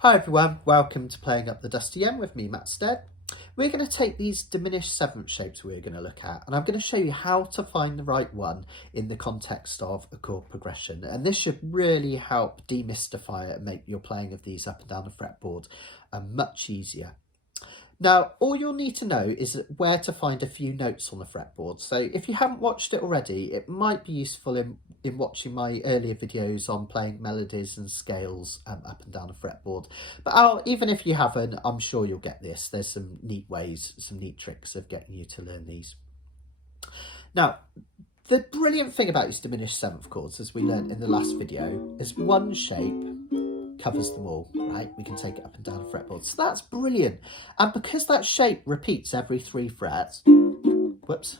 Hi everyone, welcome to Playing Up the Dusty M with me, Matt Stead. We're going to take these diminished seventh shapes we're going to look at, and I'm going to show you how to find the right one in the context of a chord progression. And this should really help demystify it and make your playing of these up and down the fretboard much easier. Now, all you'll need to know is where to find a few notes on the fretboard. So if you haven't watched it already, it might be useful in watching my earlier videos on playing melodies and scales up and down the fretboard. But even if you haven't, I'm sure you'll get this. There's some neat ways, some neat tricks of getting you to learn these. Now, the brilliant thing about these diminished seventh chords, as we learned in the last video, is one shape covers them all, right? We can take it up and down the fretboard. So that's brilliant. And because that shape repeats every 3 frets, whoops.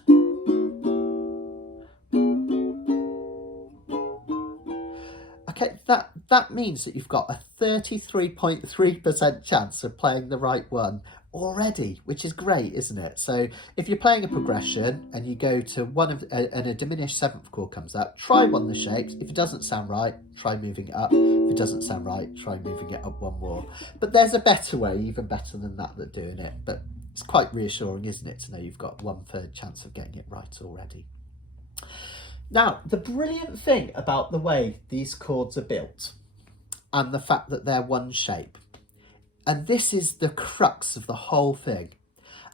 Okay, that means that you've got a 33.3% chance of playing the right one already, which is great, isn't it? So if you're playing a progression and you go to one of and a diminished seventh chord comes up, try one of the shapes. If it doesn't sound right, try moving it up. If it doesn't sound right, try moving it up one more. But there's a better way, even better than that, at doing it. But it's quite reassuring, isn't it, to know you've got 1/3 chance of getting it right already. Now, the brilliant thing about the way these chords are built and the fact that they're one shape, and this is the crux of the whole thing,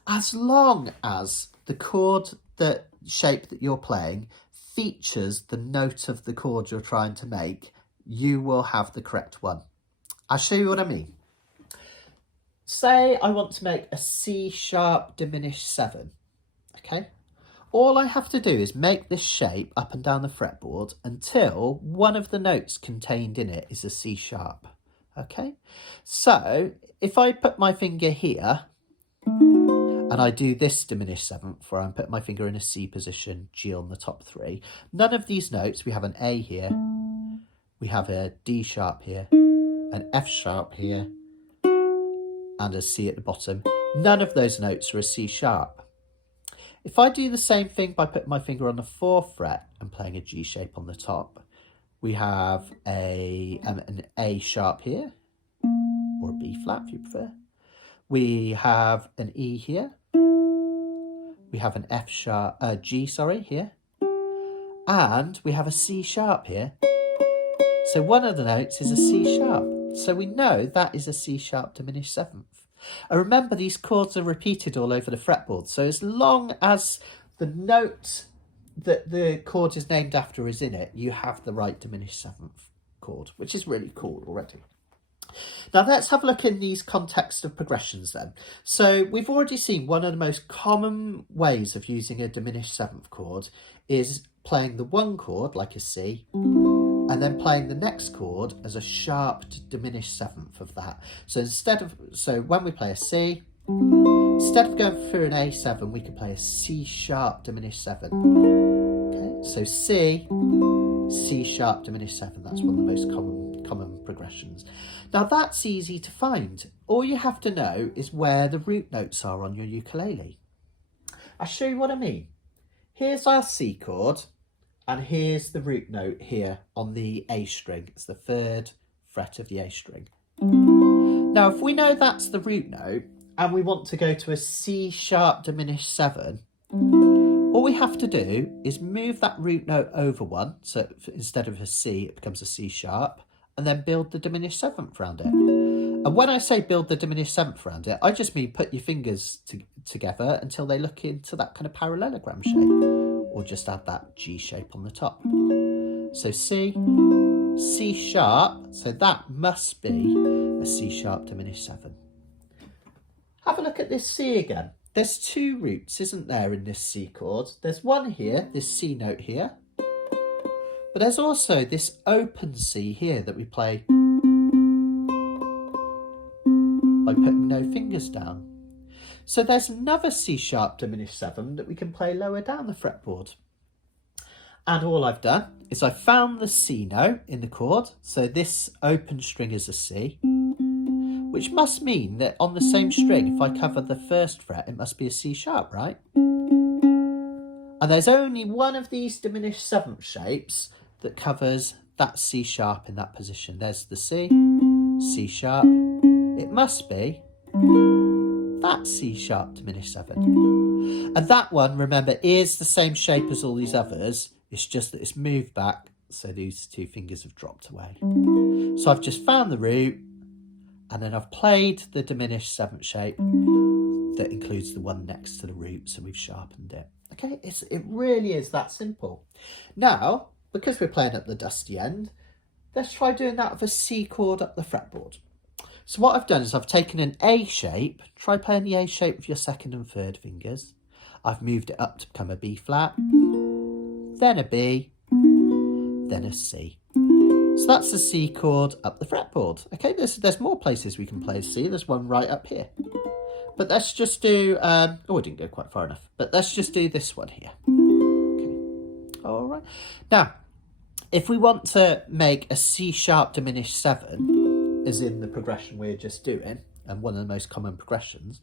as long as the chord, the shape that you're playing, features the note of the chord you're trying to make, you will have the correct one. I'll show you what I mean. Say I want to make a C sharp diminished 7, okay? All I have to do is make this shape up and down the fretboard until one of the notes contained in it is a C sharp, okay? So if I put my finger here and I do this diminished seventh where I'm putting my finger in a C position, G on the top 3, none of these notes, we have an A here, we have a D sharp here, an F sharp here, and a C at the bottom. None of those notes are a C sharp. If I do the same thing by putting my finger on the 4th fret and playing a G shape on the top, we have an A sharp here, or a B flat if you prefer. We have an E here. We have an G here. And we have a C sharp here. So one of the notes is a C sharp. So we know that is a C sharp diminished seventh. And remember, these chords are repeated all over the fretboard. So as long as the note that the chord is named after is in it, you have the right diminished seventh chord, which is really cool already. Now let's have a look in these context of progressions then. So we've already seen one of the most common ways of using a diminished seventh chord is playing the one chord like a C, and then playing the next chord as a sharp diminished seventh of that. So when we play a C, instead of going through an A7, we can play a C sharp diminished 7. Okay, so C, C sharp diminished 7. That's one of the most common progressions. Now that's easy to find. All you have to know is where the root notes are on your ukulele. I'll show you what I mean. Here's our C chord. And here's the root note here on the A string. It's the 3rd fret of the A string. Now, if we know that's the root note and we want to go to a C sharp diminished 7, all we have to do is move that root note over one. So instead of a C, it becomes a C sharp, and then build the diminished 7th around it. And when I say build the diminished 7th around it, I just mean put your fingers together until they look into that kind of parallelogram shape. Or just add that G shape on the top. So C, C sharp, so that must be a C sharp diminished 7. Have a look at this C again. There's 2 roots, isn't there, in this C chord? There's one here, this C note here, but there's also this open C here that we play by putting no fingers down. So there's another C sharp diminished 7 that we can play lower down the fretboard. And all I've done is I found the C note in the chord. So this open string is a C, which must mean that on the same string, if I cover the 1st fret, it must be a C sharp, right? And there's only one of these diminished 7th shapes that covers that C sharp in that position. There's the C, C sharp. It must be that C sharp diminished 7. And that one, remember, is the same shape as all these others. It's just that it's moved back, so these 2 fingers have dropped away. So I've just found the root, and then I've played the diminished 7th shape that includes the one next to the root, so we've sharpened it. Okay, it really is that simple. Now, because we're playing at the dusty end, let's try doing that with a C chord up the fretboard. So what I've done is I've taken an A shape. Try playing the A shape with your 2nd and 3rd fingers. I've moved it up to become a B flat, then a B, then a C. So that's the C chord up the fretboard. Okay, there's more places we can play C. There's one right up here. But let's just do, oh, I didn't go quite far enough. But let's just do this one here. Okay, all right. Now, if we want to make a C sharp diminished 7, as in the progression we're just doing, and one of the most common progressions,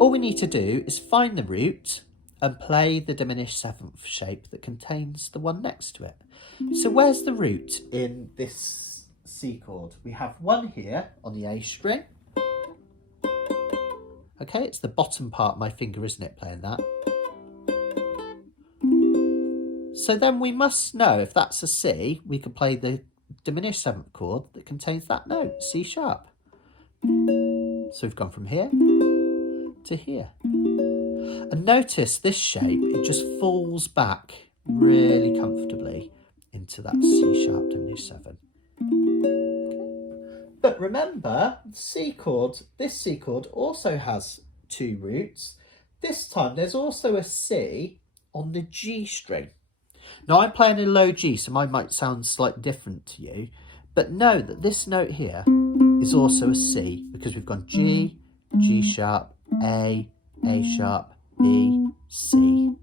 all we need to do is find the root and play the diminished 7th shape that contains the one next to it. So where's the root in this C chord? We have one here on the A string. Okay, it's the bottom part of my finger, isn't it, playing that? So then we must know if that's a C, we could play the diminished 7th chord that contains that note, C sharp. So we've gone from here to here. And notice this shape, it just falls back really comfortably into that C sharp diminished 7. But remember, C chord, this C chord also has 2 roots. This time there's also a C on the G string. Now I'm playing in low G, so mine might sound slightly different to you, but know that this note here is also a C because we've gone G, G sharp, A sharp, B, C.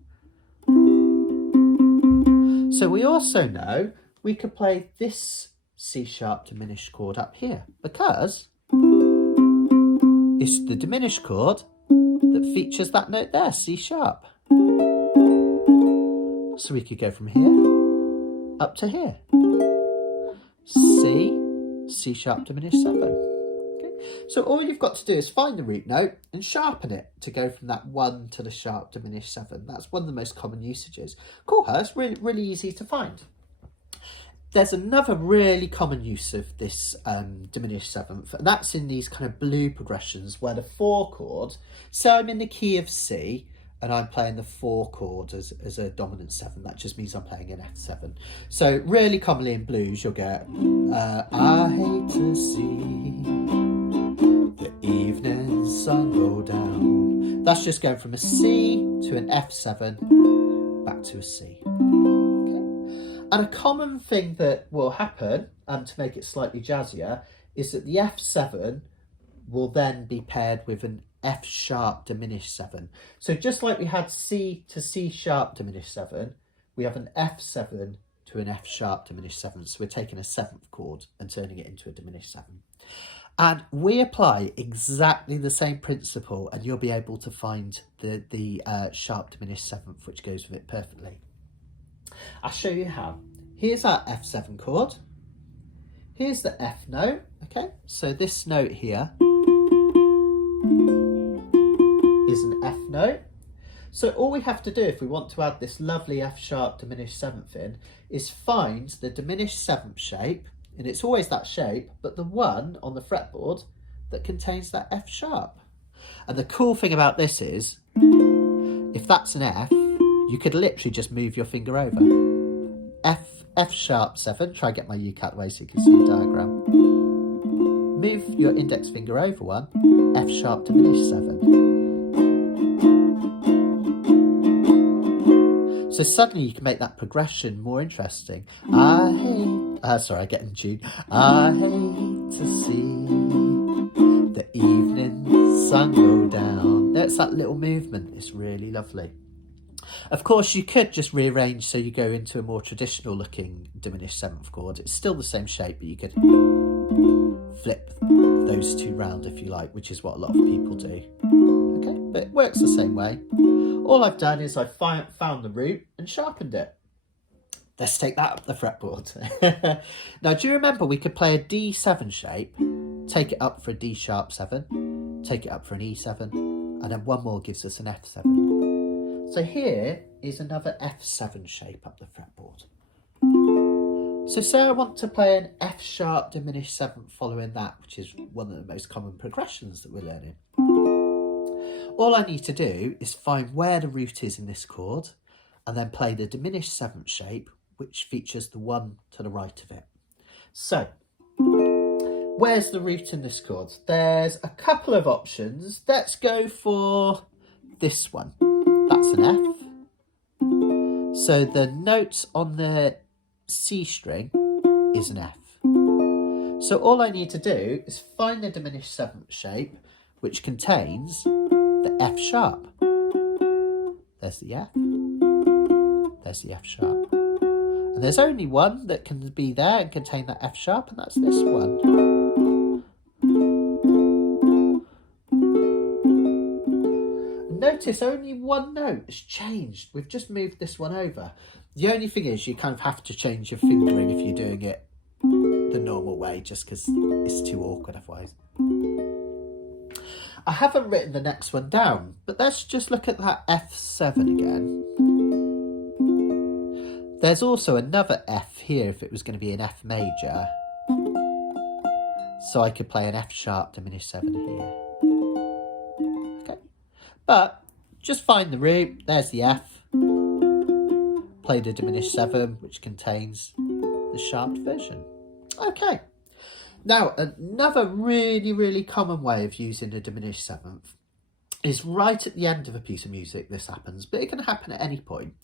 So we also know we could play this C sharp diminished chord up here because it's the diminished chord that features that note there, C sharp. So we could go from here up to here. C sharp diminished 7. Okay. So all you've got to do is find the root note and sharpen it to go from that 1 to the sharp diminished 7. That's one of the most common usages. Cool, it's really easy to find. There's another really common use of this diminished 7th, and that's in these kind of blue progressions where the 4 chord, so I'm in the key of C, and I'm playing the 4 chord as a dominant 7. That just means I'm playing an F7. So really commonly in blues, you'll get, I hate to see the evening sun go down. That's just going from a C to an F7, back to a C. And a common thing that will happen, to make it slightly jazzier, is that the F7 will then be paired with an F sharp diminished 7. So just like we had C to C sharp diminished 7, we have an F7 to an F sharp diminished 7. So we're taking a 7th chord and turning it into a diminished 7. And we apply exactly the same principle, and you'll be able to find the sharp diminished 7th, which goes with it perfectly. I'll show you how. Here's our F7 chord. Here's the F note, okay? So this note here is an F note. So all we have to do if we want to add this lovely F sharp diminished 7th in is find the diminished 7th shape, and it's always that shape, but the one on the fretboard that contains that F sharp. And the cool thing about this is, if that's an F, you could literally just move your finger over. F sharp 7, try and get my uke out of the way so you can see the diagram. Move your index finger over one, F sharp diminished 7. So suddenly you can make that progression more interesting. I get in tune. I hate to see the evening sun go down. There's that little movement, it's really lovely. Of course, you could just rearrange so you go into a more traditional looking diminished 7th chord. It's still the same shape, but you could flip those 2 round if you like, which is what a lot of people do. Okay, but it works the same way. All I've done is I've found the root and sharpened it. Let's take that up the fretboard. Now, do you remember we could play a D7 shape take it up for a D sharp 7, take it up for an E7, and then one more gives us an F7. So here is another F7 shape up the fretboard. So say I want to play an F sharp diminished 7th following that, which is one of the most common progressions that we're learning. All I need to do is find where the root is in this chord and then play the diminished 7th shape, which features the 1 to the right of it. So, where's the root in this chord? There's a couple of options. Let's go for this one. That's an F. So the note on the C string is an F. So all I need to do is find the diminished 7th shape, which contains the F sharp. There's the F. There's the F sharp. And there's only one that can be there and contain that F sharp, and that's this one. Notice only one note has changed. We've just moved this one over. The only thing is you kind of have to change your fingering if you're doing it the normal way, just because it's too awkward otherwise. I haven't written the next one down, but let's just look at that F7 again. There's also another F here if it was going to be an F major. So I could play an F sharp diminished 7 here. Okay. But just find the root. There's the F. Play the diminished 7, which contains the sharped version. Okay. Now, another really common way of using a diminished 7th is right at the end of a piece of music this happens, but it can happen at any point,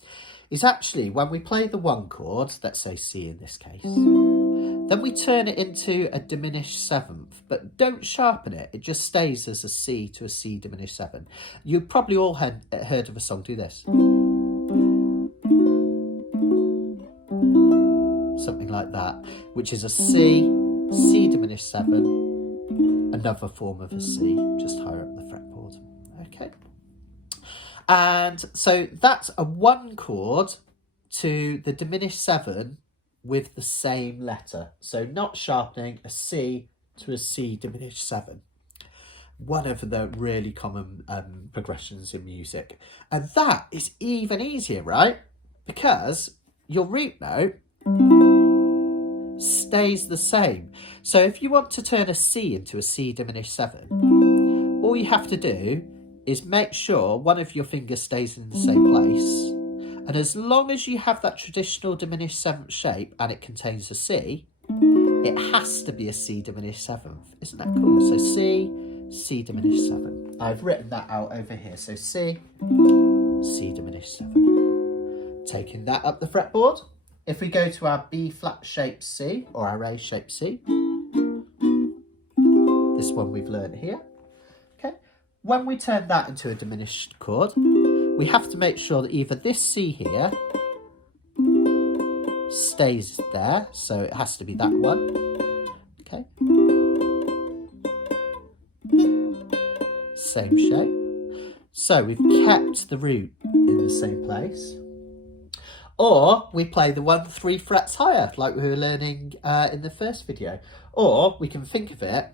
is actually when we play the 1 chord, let's say C in this case, then we turn it into a diminished 7th, but don't sharpen it, it just stays as a C to a C diminished 7. You've probably all heard of a song do this. Something like that, which is a C, C diminished 7, another form of a C, just higher up the fretboard. Okay. And so that's a 1 chord to the diminished 7 with the same letter. So not sharpening, a C to a C diminished 7. One of the really common progressions in music. And that is even easier, right? Because your root note stays the same. So if you want to turn a C into a C diminished 7, all you have to do is make sure one of your fingers stays in the same place. And as long as you have that traditional diminished 7th shape and it contains a C, it has to be a C diminished 7th. Isn't that cool? So C, C diminished 7. I've written that out over here. So C, C diminished 7. Taking that up the fretboard. If we go to our B flat shaped C or our A shaped C, this one we've learned here. Okay. When we turn that into a diminished chord, we have to make sure that either this C here stays there, so it has to be that one. Okay. Same shape. So we've kept the root in the same place. Or we play the one 3 frets higher, like we were learning in the first video. Or we can think of it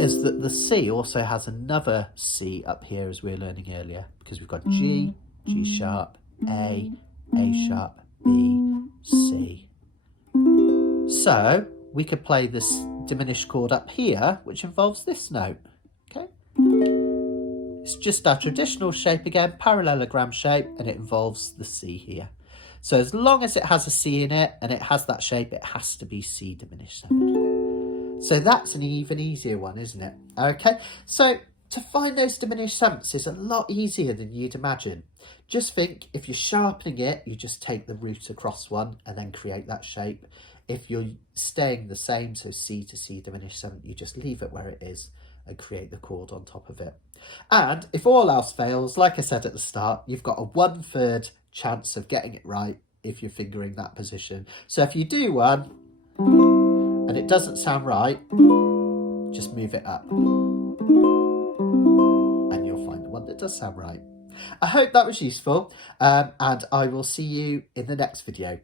as that the C also has another C up here as we were learning earlier, because we've got G, G sharp, A sharp, B, C. So we could play this diminished chord up here, which involves this note. Okay. It's just our traditional shape again, parallelogram shape, and it involves the C here. So as long as it has a C in it and it has that shape, it has to be C diminished 7. So that's an even easier one, isn't it? Okay, so to find those diminished 7ths is a lot easier than you'd imagine. Just think, if you're sharpening it, you just take the root across one and then create that shape. If you're staying the same, so C to C diminished 7, you just leave it where it is and create the chord on top of it. And if all else fails, like I said at the start, you've got a 1/3 chance of getting it right if you're fingering that position. So if you do one and it doesn't sound right, just move it up and you'll find the one that does sound right. I hope that was useful, and I will see you in the next video.